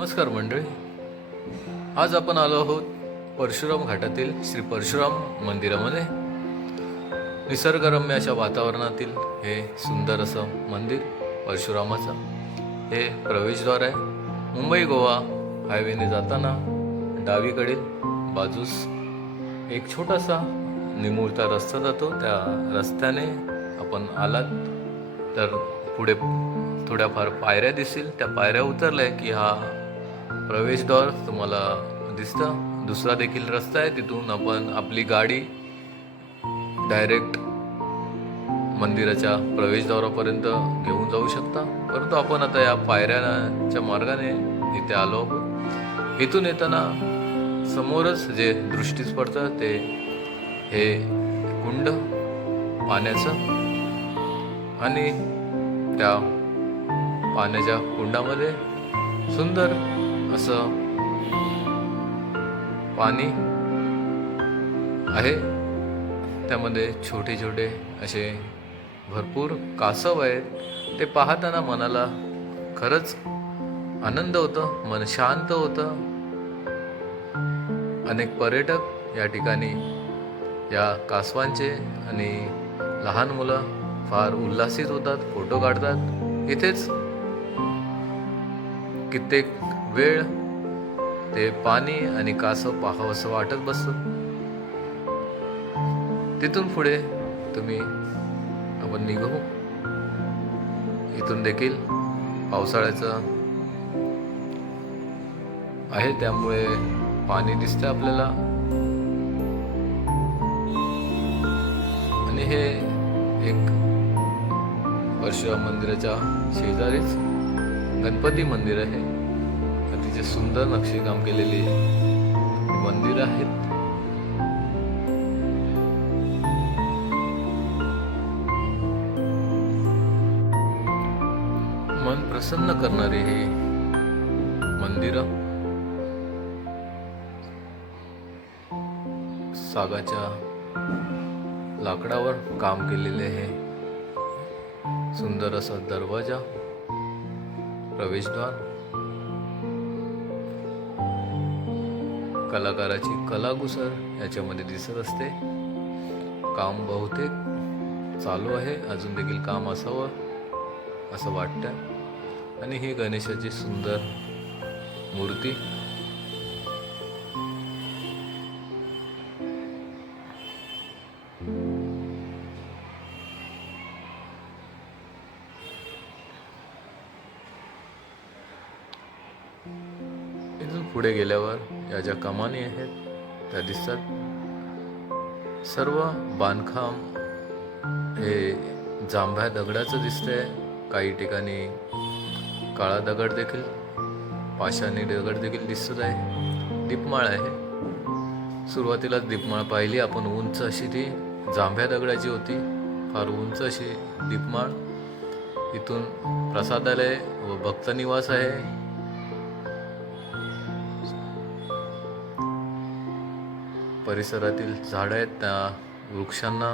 नमस्कार मंडळी. आज आपण आलो आहोत परशुराम घाटातील श्री परशुराम मंदिरामध्ये. निसर्गरम्य अशा वातावरणातील हे सुंदर असं मंदिर परशुरामाचं हे प्रवेशद्वार आहे. मुंबई गोवा हायवेने जाताना डावीकडील बाजूस एक छोटासा निमुळता रस्ता जातो. त्या रस्त्याने आपण आलात तर पुढे थोड्याफार पायऱ्या दिसतील. त्या पायऱ्या उतरल्या की हा प्रवेशद्वार तुम्हाला दिसतं. दुसरा देखील रस्ता आहे. तिथून आपण आपली गाडी डायरेक्ट मंदिराच्या प्रवेशद्वारापर्यंत घेऊन जाऊ शकता. परंतु आपण आता या पायऱ्याच्या मार्गाने इथे आलो आहोत. इथून येताना समोरच जे दृष्टीस पडतं ते हे कुंड पाण्याचं आणि त्या पाण्याच्या कुंडामध्ये सुंदर असं पाणी आहे. त्यामध्ये छोटे छोटे असे भरपूर कासव आहेत. ते पाहताना मनाला खरंच आनंद होतं मन शांत होतं. अनेक पर्यटक या ठिकाणी या कासवांचे आणि लहान मुलं फार उल्हासित होतात फोटो काढतात. इथेच कित्येक वेळ ते पाणी आणि कासव पाहावं असं वाटत बसतो तिथून पुढे तुम्ही आपण निघू. इथून देखील पावसाळ्याचं आहे त्यामुळे पाणी दिसतं आपल्याला. आणि हे एक परशुराम मंदिराच्या शेजारीच गणपती मंदिर आहे. अतिशय सुंदर नक्षीकाम केलेली मंदिर आहेत. मन प्रसन्न करणारे हे मंदिर. सागाच्या लाकडावर काम केलेले हे सुंदर असा दरवाजा प्रवेशद्वार. कलाकाराची कलाकुसर याच्यामध्ये दिसत असते. काम बहुतेक चालू आहे. अजून देखील काम असावं असं वाटतं आणि ही गणेशाची सुंदर मूर्ती. इथून पुढे गेल्यावर या ज्या कमानी आहेत त्या दिसतात. सर्व बांधकाम हे जांभ्या दगडाचं दिसतंय. काही ठिकाणी काळा दगड देखील पाषाणी दगड देखील दिसत आहे. दीपमाळ आहे. सुरुवातीलाच दीपमाळ पाहिली. आपण उंच अशी ती जांभ्या दगडाची होती. फार उंच अशी दीपमाळ. इथून प्रसादालय व भक्तनिवास आहे. परिसरातील झाडं आहेत त्या वृक्षांना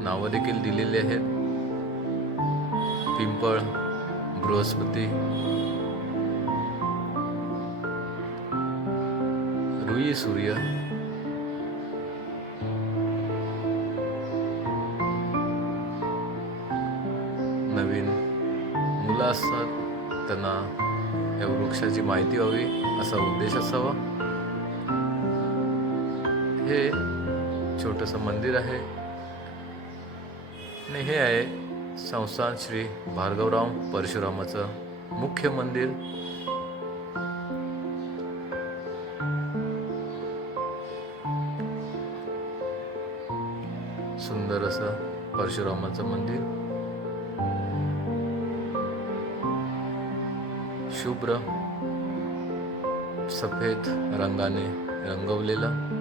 नावं देखील दिलेली आहेत. पिंपळ बृहस्पती रुई सूर्य. नवीन मुलं असतात त्यांना या वृक्षाची माहिती व्हावी असा उद्देश असावा. हे छोटंसं मंदिर आहे. आणि हे आहे संस्थान श्री भार्गवराम परशुरामाचं मुख्य मंदिर. सुंदर असं परशुरामाचं मंदिर. शुभ्र सफेद रंगाने रंगवलेलं.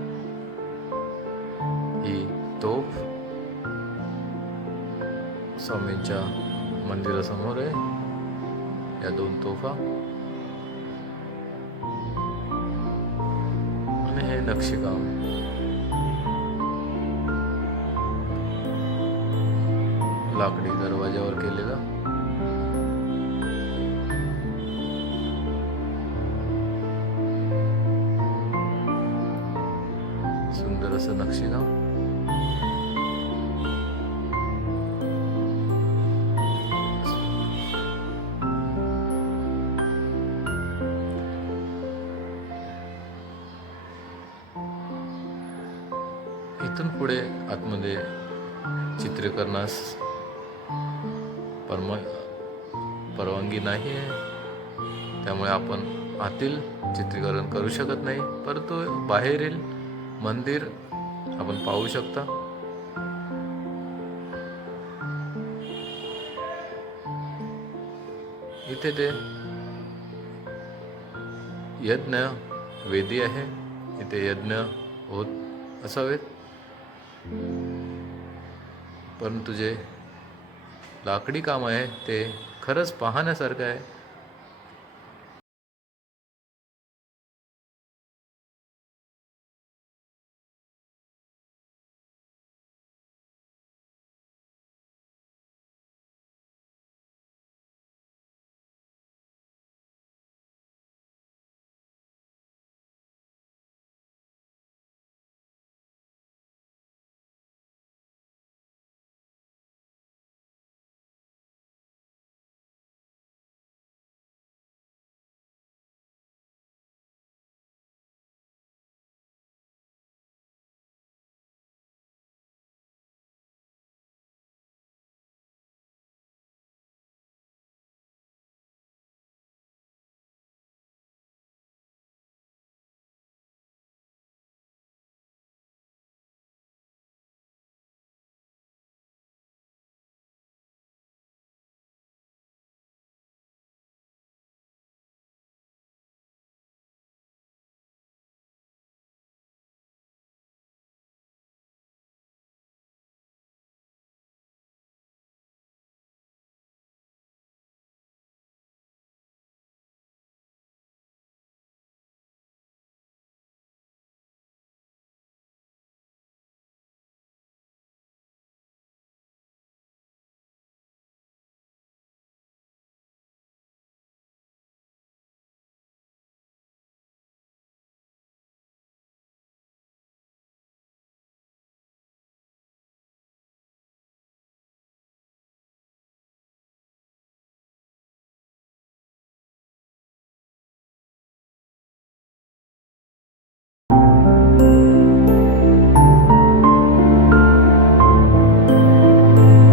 तोफ. स्वामींच्या मंदिरासमोर आहे. या दोन तोफा. आणि हे नक्षीगाव लाकडी दरवाज्यावर केलेला. सुंदर असं नक्षीगाव इथून पुढे आतमध्ये चित्रीकरणास परमा परवानगी नाही आहे. त्यामुळे आपण आतील चित्रीकरण करू शकत नाही. परंतु बाहेरील मंदिर आपण पाहू शकता. इथे ते यज्ञ वेदी आहे. इथे यज्ञ होत असावेत. परंतु जे लाकडी काम आहे ते खरंच पाहण्यासारखं आहे.